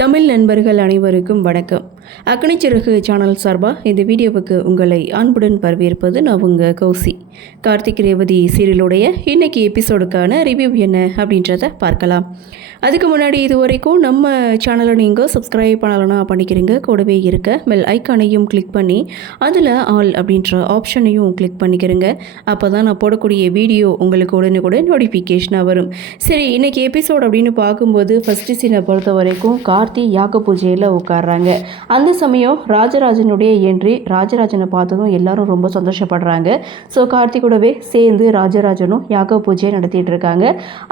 தமிழ் நண்பர்கள் அனைவருக்கும் வணக்கம். அக்னிச்சிறகு சேனல் சார்பாக இந்த வீடியோவுக்கு உங்களை அன்புடன் வரவேற்பது நான் உங்கள் கௌசி. கார்த்திக் ரேவதி சீரியலுடைய இன்னைக்கு எபிசோடுக்கான ரிவ்யூ என்ன அப்படின்றத பார்க்கலாம். அதுக்கு முன்னாடி இது வரைக்கும் நம்ம சேனலை நீங்கள் சப்ஸ்கிரைப் பண்ணலைன்னா பண்ணிக்கிறீங்க. கூடவே இருக்க பெல் ஐக்கானையும் கிளிக் பண்ணி அதில் ஆல் அப்படின்ற ஆப்ஷனையும் கிளிக் பண்ணிக்கிறீங்க. அப்போ தான் நான் போடக்கூடிய வீடியோ உங்களுக்கு உடனுக்குடன் நோட்டிஃபிகேஷனாக வரும். சரி, இன்றைக்கி எபிசோட் அப்படின்னு பார்க்கும்போது ஃபஸ்ட்டு சீனை பொறுத்த வரைக்கும் கார்த்தி யாக பூஜையில் உட்காடுறாங்க. அந்த சமயம் ராஜராஜனுடைய என்ட்ரி. ராஜராஜனை பார்த்ததும் எல்லாரும் ரொம்ப சந்தோஷப்படுறாங்க. ஸோ கார்த்தி கூடவே சேர்ந்து ராஜராஜனும் யாக பூஜையை நடத்திட்டு இருக்காங்க.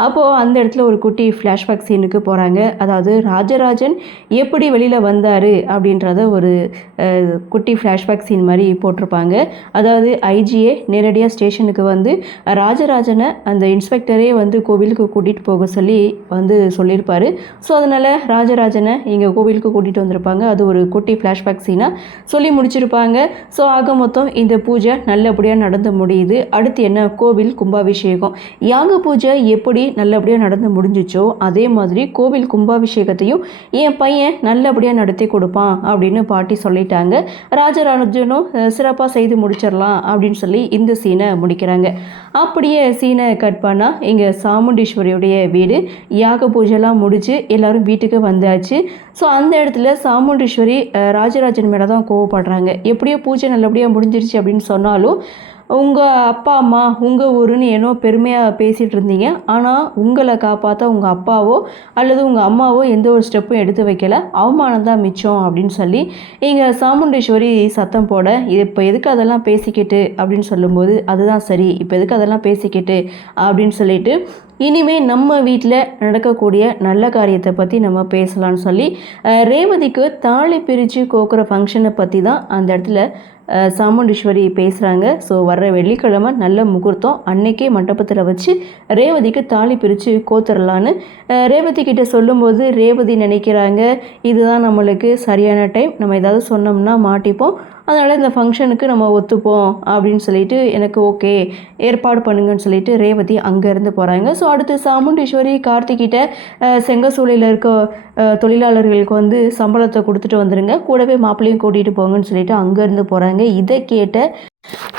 அப்போது அந்த இடத்துல ஒரு குட்டி ஃப்ளாஷ்பேக் சீனுக்கு போகிறாங்க. அதாவது ராஜராஜன் எப்படி வெளியில் வந்தார் அப்படின்றத ஒரு குட்டி ஃப்ளாஷ்பேக் சீன் மாதிரி போட்டிருப்பாங்க. அதாவது ஐஜியே நேரடியாக ஸ்டேஷனுக்கு வந்து ராஜராஜனை அந்த இன்ஸ்பெக்டரே வந்து கோவிலுக்கு கூட்டிகிட்டு போக சொல்லி சொல்லியிருப்பார். ஸோ அதனால் ராஜராஜனை இங்கே கோவிலுக்கு கூட்டிகிட்டு வந்திருப்பாங்க. அது ஒரு குட்டி ஃப்ளாஷ்பேக் சீனாக சொல்லி முடிச்சிருப்பாங்க. ஸோ ஆக மொத்தம் இந்த பூஜை நல்லபடியாக நடந்து முடியுது. அடுத்து என்ன, கோவில் கும்பாபிஷேகம். யாக பூஜை எப்படி நல்லபடியாக நடந்து முடிஞ்சிச்சோ அதே மாதிரி கோவில் கும்பாபிஷேகத்தையும் என் பையன் நல்லபடியாக நடத்தி கொடுப்பான் அப்படின்னு பாட்டி சொல்லிட்டாங்க. ராஜராஜனும் சிறப்பாக செய்து முடிச்சிடலாம் அப்படின்னு சொல்லி இந்த சீனை முடிக்கிறாங்க. அப்படியே சீனை கட் பண்ணால் இங்கே சாமுண்டீஸ்வரியுடைய வீடு. யாக பூஜைலாம் முடிச்சு எல்லாரும் வீட்டுக்கு வந்தாச்சு. ஸோ அந்த இடத்துல சாமுண்டீஸ்வரி ராஜராஜன் மேலே தான் கோவப்படுறாங்க. எப்படியோ பூஜை நல்லபடியாக முடிஞ்சிருச்சு அப்படின்னு சொன்னாலும் உங்கள் அப்பா அம்மா உங்கள் ஊருன்னு ஏனோ பெருமையாக பேசிகிட்டு இருந்தீங்க. ஆனால் உங்களை காப்பாற்ற உங்கள் அப்பாவோ அல்லது உங்கள் அம்மாவோ எந்த ஒரு ஸ்டெப்பும் எடுத்து வைக்கலை. அவமானம் தான் மிச்சம் அப்படின்னு சொல்லி இங்கே சாமுண்டீஸ்வரி சத்தம் போட, இது இப்போ எதுக்கு அதெல்லாம் பேசிக்கிட்டு அப்படின்னு சொல்லும்போது அதுதான் சரி, இப்போ எதுக்கு அதெல்லாம் பேசிக்கிட்டு அப்படின்னு சொல்லிட்டு இனிமேல் நம்ம வீட்டில் நடக்கக்கூடிய நல்ல காரியத்தை பற்றி நம்ம பேசலான்னு சொல்லி ரேவதிக்கு தாலி பிரித்து கோக்குற ஃபங்க்ஷனை பற்றி தான் அந்த இடத்துல சாமுண்டீஸ்வரி பேசுகிறாங்க. ஸோ வர்ற வெள்ளிக்கிழமை நல்ல முகூர்த்தம், அன்னைக்கே மண்டபத்தில் வச்சு ரேவதிக்கு தாலி பிரித்து கோத்துடலான்னு ரேவதி கிட்டே சொல்லும்போது ரேவதி நினைக்கிறாங்க, இதுதான் நம்மளுக்கு சரியான டைம், நம்ம ஏதாவது சொன்னோம்னா மாட்டிப்போம், அதனால் இந்த ஃபங்க்ஷனுக்கு நம்ம ஒத்துப்போம் அப்படின்னு சொல்லிட்டு எனக்கு ஓகே ஏற்பாடு பண்ணுங்கன்னு சொல்லிட்டு ரேவதி அங்கேருந்து போகிறாங்க. ஸோ அடுத்து சாமுண்டீஸ்வரி கார்த்திகிட்ட செங்கசூளையில் இருக்க தொழிலாளர்களுக்கு சம்பளத்தை கொடுத்துட்டு வந்துடுங்க, கூடவே மாப்பிள்ளையும் கூட்டிகிட்டு போங்கன்னு சொல்லிட்டு அங்கேருந்து போகிறாங்க. இதை கேட்ட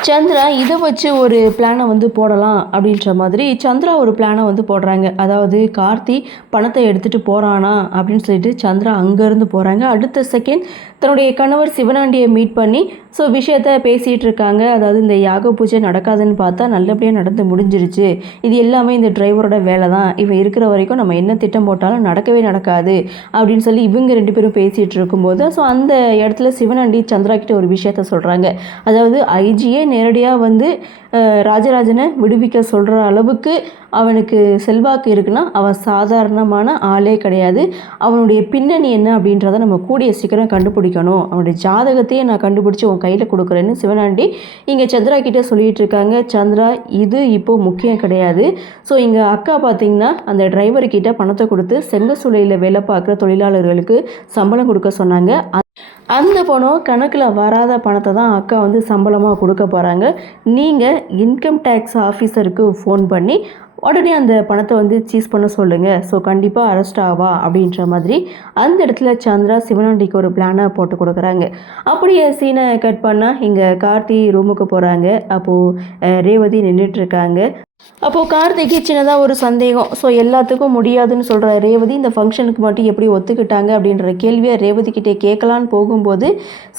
சந்திரா இதை வச்சு ஒரு பிளானை போடலாம் அப்படின்ற மாதிரி சந்திரா ஒரு பிளானை போடுறாங்க. அதாவது கார்த்தி பணத்தை எடுத்துகிட்டு போகிறானா அப்படின்னு சொல்லிட்டு சந்திரா அங்கேருந்து போகிறாங்க. அடுத்த செகண்ட் தன்னுடைய கணவர் சிவனாண்டியை மீட் பண்ணி ஸோ விஷயத்த பேசிகிட்டு இருக்காங்க. அதாவது இந்த யாக பூஜை நடக்காதுன்னு பார்த்தா நல்லபடியாக நடந்து முடிஞ்சிருச்சு, இது எல்லாமே இந்த டிரைவரோட வேலை தான், இவன் இருக்கிற வரைக்கும் நம்ம என்ன திட்டம் போட்டாலும் நடக்கவே நடக்காது அப்படின்னு சொல்லி இவங்க ரெண்டு பேரும் பேசிகிட்டு இருக்கும்போது ஸோ அந்த இடத்துல சிவனாண்டி சந்திரா கிட்ட ஒரு விஷயத்த சொல்கிறாங்க. அதாவது ஐஜியே நேரடியாக ராஜராஜனை விடுவிக்க சொல்கிற அளவுக்கு அவனுக்கு செல்வாக்கு இருக்குன்னா அவன் சாதாரணமான ஆளே கிடையாது. அவனுடைய பின்னணி என்ன அப்படின்றத நம்ம கூடிய சீக்கிரம் கண்டுபிடிக்கணும், அவனுடைய ஜாதகத்தையே நான் கண்டுபிடிச்சி உன் கையில் கொடுக்குறேன்னு சிவனாண்டி இங்கே சந்திரா கிட்டே சொல்லிகிட்டு இருக்காங்க. சந்திரா இது இப்போது முக்கியம் கிடையாது. ஸோ இங்கே அக்கா பார்த்திங்கன்னா அந்த டிரைவர்கிட்ட பணத்தை கொடுத்து செங்கசூளையில் வேலை பார்க்குற தொழிலாளர்களுக்கு சம்பளம் கொடுக்க சொன்னாங்க. அந்த பணம் கணக்கில் வராத பணத்தை தான் அக்கா சம்பளமாக கொடுக்க போகிறாங்க. நீங்கள் இன்கம் டேக்ஸ் ஆஃபீஸருக்கு ஃபோன் பண்ணி உடனே அந்த பணத்தை சீஸ் பண்ண சொல்லுங்கள், ஸோ கண்டிப்பாக அரெஸ்ட் ஆவா அப்படின்ற மாதிரி அந்த இடத்துல சந்திரா சிவனாண்டிக்கு ஒரு பிளானை போட்டு கொடுக்குறாங்க. அப்படியே சீனை கட் பண்ணால் இங்கே கார்த்தி ரூமுக்கு போகிறாங்க. அப்போது ரேவதி நின்றுட்டுருக்காங்க. அப்போது கார்த்திக்கு சின்னதாக ஒரு சந்தேகம். ஸோ எல்லாத்துக்கும் முடியாதுன்னு சொல்கிற ரேவதி இந்த ஃபங்க்ஷனுக்கு மட்டும் எப்படி ஒத்துக்கிட்டாங்க அப்படின்ற கேள்வியை ரேவதிக்கிட்டே கேட்கலான்னு போகும்போது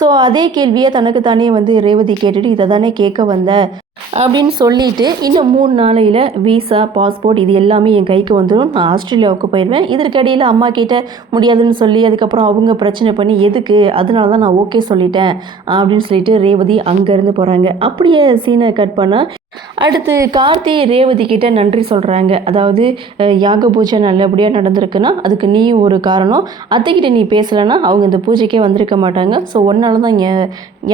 ஸோ அதே கேள்வியை தனக்கு தானே ரேவதி கேட்டுட்டு இதை தானே கேட்க வந்த அப்படின்னு சொல்லிட்டு இன்னும் 3 நாளையில் விசா பாஸ்போர்ட் இது எல்லாமே என் கைக்கு வந்துடும், நான் ஆஸ்திரேலியாவுக்கு போயிடுவேன். இதற்கடியில் அம்மா கிட்ட முடியாதுன்னு சொல்லி அதுக்கப்புறம் அவங்க பிரச்சனை பண்ணி எதுக்கு, அதனால தான் நான் ஓகே சொல்லிட்டேன் அப்படின்னு சொல்லிட்டு ரேவதி அங்கேருந்து போகிறாங்க. அப்படியே சீனை கட் பண்ணால் அடுத்து கார்த்தி ரேவதி கிட்ட நன்றி சொல்கிறாங்க. அதாவது யாக பூஜை நல்லபடியாக நடந்திருக்குன்னா அதுக்கு நீ ஒரு காரணம், அத்தைக்கிட்ட நீ பேசலைன்னா அவங்க இந்த பூஜைக்கே வந்திருக்க மாட்டாங்க, ஸோ ஒன்னால தான்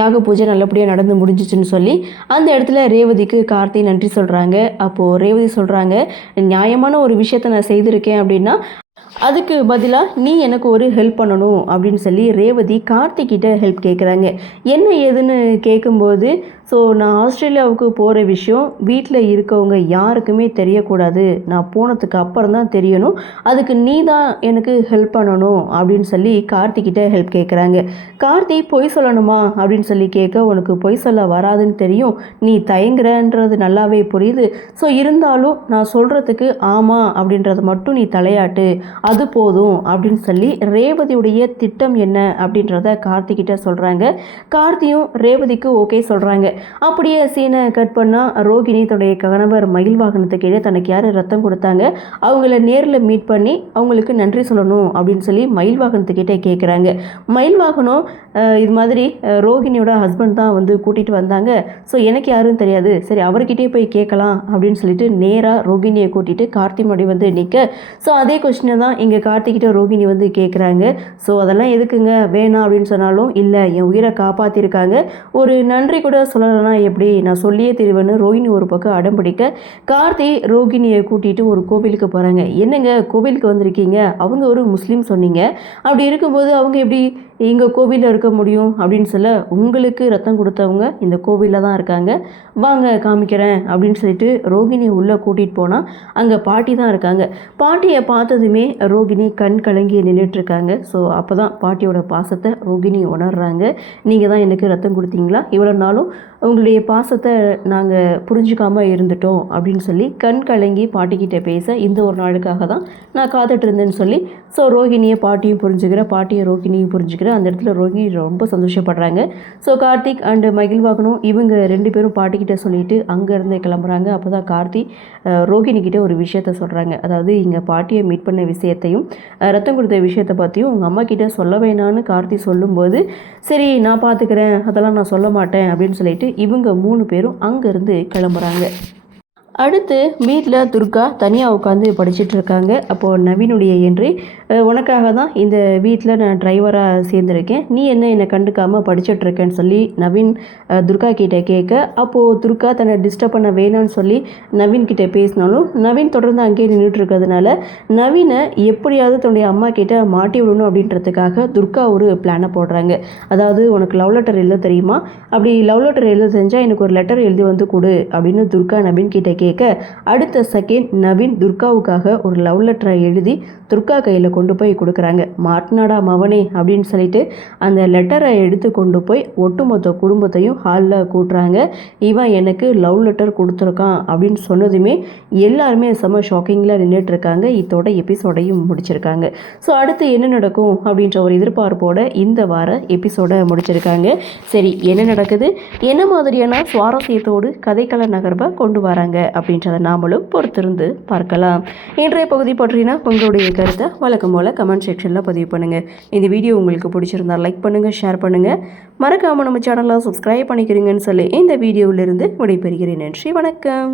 யாக பூஜை நல்லபடியாக நடந்து முடிஞ்சிச்சுன்னு சொல்லி அந்த இடத்துல ரேவதிக்கு கார்த்தி நன்றி சொல்கிறாங்க. அப்போது ரேவதி சொல்கிறாங்க, நியாயமான ஒரு விஷயத்தை நான் செய்திருக்கேன் அப்படின்னா அதுக்கு பதிலாக நீ எனக்கு ஒரு ஹெல்ப் பண்ணணும் அப்படின்னு சொல்லி ரேவதி கார்த்திக்கிட்ட ஹெல்ப் கேட்குறாங்க. என்ன ஏதுன்னு கேட்கும்போது ஸோ நான் ஆஸ்திரேலியாவுக்கு போகிற விஷயம் வீட்டில் இருக்கவங்க யாருக்குமே தெரியக்கூடாது, நான் போனதுக்கு அப்புறம் தான் தெரியணும், அதுக்கு நீ தான் எனக்கு ஹெல்ப் பண்ணணும் அப்படின்னு சொல்லி கார்த்திக்கிட்ட ஹெல்ப் கேட்குறாங்க. கார்த்தி பொய் சொல்லணுமா அப்படின்னு சொல்லி கேட்க, உனக்கு பொய் சொல்ல வராதுன்னு தெரியும், நீ தயங்குறன்றது நல்லாவே புரியுது, ஸோ இருந்தாலும் நான் சொல்கிறதுக்கு ஆமாம் அப்படின்றத மட்டும் நீ தலையாட்டு, அது போதும் அப்படின்னு சொல்லி ரேவதியுடைய திட்டம் என்ன அப்படின்றத கார்த்திகிட்ட சொல்கிறாங்க. கார்த்தியும் ரேவதிக்கு ஓகே சொல்கிறாங்க. அப்படியே சீனை கட் பண்ணால் ரோகிணி தன்னுடைய கணவர் மயில் வாகனத்துக்கிட்டே தனக்கு யார் ரத்தம் கொடுத்தாங்க அவங்கள நேரில் மீட் பண்ணி அவங்களுக்கு நன்றி சொல்லணும் அப்படின்னு சொல்லி மயில் வாகனத்துக்கிட்டே கேட்குறாங்க. மயில் வாகனம் இது மாதிரி ரோகிணியோட ஹஸ்பண்ட் தான் வந்து கூட்டிகிட்டு வந்தாங்க, ஸோ எனக்கு யாரும் தெரியாது, சரி அவர்கிட்டே போய் கேட்கலாம் அப்படின்னு சொல்லிட்டு நேராக ரோகிணியை கூட்டிகிட்டு கார்த்தி முன்னாடி வந்து நிற்க, ஸோ அதே கொஸ்டினை தான் இங்கே கார்த்திகிட்ட ரோகிணி வந்து கேட்குறாங்க. ஸோ அதெல்லாம் எதுக்குங்க வேணாம் அப்படின்னு சொன்னாலும், இல்லை என் உயிரை காப்பாற்றிருக்காங்க, ஒரு நன்றி கூட சொல்லலைன்னா எப்படி, நான் சொல்லியே தருவேன்னு ரோகிணி ஒரு பக்கம் அடம் பிடிக்க, கார்த்தி ரோகிணியை கூட்டிகிட்டு ஒரு கோவிலுக்கு போகிறாங்க. என்னங்க கோவிலுக்கு வந்திருக்கீங்க, அவங்க ஒரு முஸ்லீம் சொன்னீங்க, அப்படி இருக்கும்போது அவங்க எப்படி இங்கே கோவிலில் இருக்க முடியும் அப்படின்னு சொல்ல, உங்களுக்கு ரத்தம் கொடுத்தவங்க இந்த கோவிலில் தான் இருக்காங்க, வாங்க காமிக்கிறேன் அப்படின்னு சொல்லிட்டு ரோகிணி உள்ளே கூட்டிகிட்டு போனால் அங்கே பாட்டி தான் இருக்காங்க. பாட்டியை பார்த்ததுமே ரோகிணி கண் கலங்கி நின்றுட்டுருக்காங்க. ஸோ அப்போ தான் பாட்டியோட பாசத்தை ரோகிணி உணர்றாங்க. நீங்கள் தான் எனக்கு ரத்தம் கொடுத்தீங்களா, இவ்வளோ நாளும் உங்களுடைய பாசத்தை நாங்கள் புரிஞ்சுக்காமல் இருந்துட்டோம் அப்படின்னு சொல்லி கண் கலங்கி பாட்டிக்கிட்ட பேச, இந்த ஒரு நாளுக்காக தான் நான் காத்துட்டு இருந்தேன்னு சொல்லி, ஸோ ரோகிணியை பாட்டியும் புரிஞ்சுக்கிற, பாட்டியை ரோகிணியும் புரிஞ்சுக்கிற, அந்த இடத்துல ரோகிணி ரொம்ப சந்தோஷப்படுறாங்க. ஸோ கார்த்திக் அண்டு மகிழ்வாகனும் இவங்க 2 பேரும் பாட்டிக்கிட்ட சொல்லிட்டு அங்கேருந்து கிளம்புறாங்க. அப்போ தான் கார்த்தி ரோகிணிக்கிட்ட ஒரு விஷயத்த சொல்கிறாங்க. அதாவது இங்கே பாட்டியை மீட் பண்ண விஷயத்தையும் ரத்தம் கொடுத்த விஷயத்தை பற்றியும் உங்கள் அம்மா கிட்ட சொல்ல வேணான்னு கார்த்தி சொல்லும்போது, சரி நான் பார்த்துக்கிறேன், அதெல்லாம் நான் சொல்ல மாட்டேன் அப்படின்னு சொல்லிட்டு இவங்க 3 பேரும் அங்கேருந்து கிளம்புறாங்க. அடுத்து வீட்டில் துர்கா தனியாக உட்காந்து படிச்சுட்டு இருக்காங்க. அப்போது நவீனுடைய என்ட்ரி, உனக்காக தான் இந்த வீட்டில் நான் டிரைவராக சேர்ந்துருக்கேன், நீ என்ன என்னை கண்டுக்காமல் படிச்சுட்ருக்கேன்னு சொல்லி நவீன் துர்கா கிட்டே கேட்க, அப்போது துர்கா தன்னை டிஸ்டர்ப் பண்ண வேணான்னு சொல்லி நவீன் கிட்டே பேசினாலும் நவீன் தொடர்ந்து அங்கேயே நின்றுட்டு இருக்கிறதுனால நவீனை எப்படியாவது தன்னுடைய அம்மா கிட்ட மாட்டி விடணும் அப்படின்றதுக்காக துர்கா ஒரு பிளானை போடுறாங்க. அதாவது உனக்கு லவ் லெட்டர் எழுத தெரியுமா, அப்படி லவ் லெட்டர் எழுத தெரிஞ்சால் எனக்கு ஒரு லெட்டர் எழுதி வந்து கொடு அப்படின்னு துர்கா நவீன் கிட்டே கேட்க, அடுத்த செகண்ட் நவீன் துர்காவுக்காக ஒரு லவ் லெட்டரை எழுதி துர்கா கையில் கொண்டு போய் கொடுக்குறாங்க. மாட்னாடா மவனே அப்படின்னு சொல்லிட்டு அந்த லெட்டரை எடுத்து கொண்டு போய் ஒட்டுமொத்த குடும்பத்தையும் ஹாலில் கூட்டுறாங்க. இவன் எனக்கு லவ் லெட்டர் கொடுத்துருக்கான் அப்படின்னு சொன்னதுமே எல்லாருமே செம்ம ஷாக்கிங்கில் நின்றுட்டுருக்காங்க. இதோட எபிசோடையும் முடிச்சிருக்காங்க. ஸோ அடுத்து என்ன நடக்கும் அப்படின்ற ஒரு எதிர்பார்ப்போட இந்த வார எபிசோடை முடிச்சிருக்காங்க. சரி என்ன நடக்குது, என்ன மாதிரியான சுவாரஸ்யத்தோடு கதைக்கள நகர்வை கொண்டு வராங்க அப்படின்றத நாமளும் பொறுத்திருந்து பார்க்கலாம். இன்றைய பகுதி பற்றினா உங்களுடைய கருத்தை வழக்கம் போல் கமெண்ட் செக்ஷனில் பதிவு பண்ணுங்கள். இந்த வீடியோ உங்களுக்கு பிடிச்சிருந்தால் லைக் பண்ணுங்கள், ஷேர் பண்ணுங்கள், மறக்காமல் நம்ம சேனலை சப்ஸ்கிரைப் பண்ணிக்கிறீங்கன்னு சொல்லி இந்த வீடியோவிலிருந்து விடைபெறுகிறேன். நன்றி, வணக்கம்.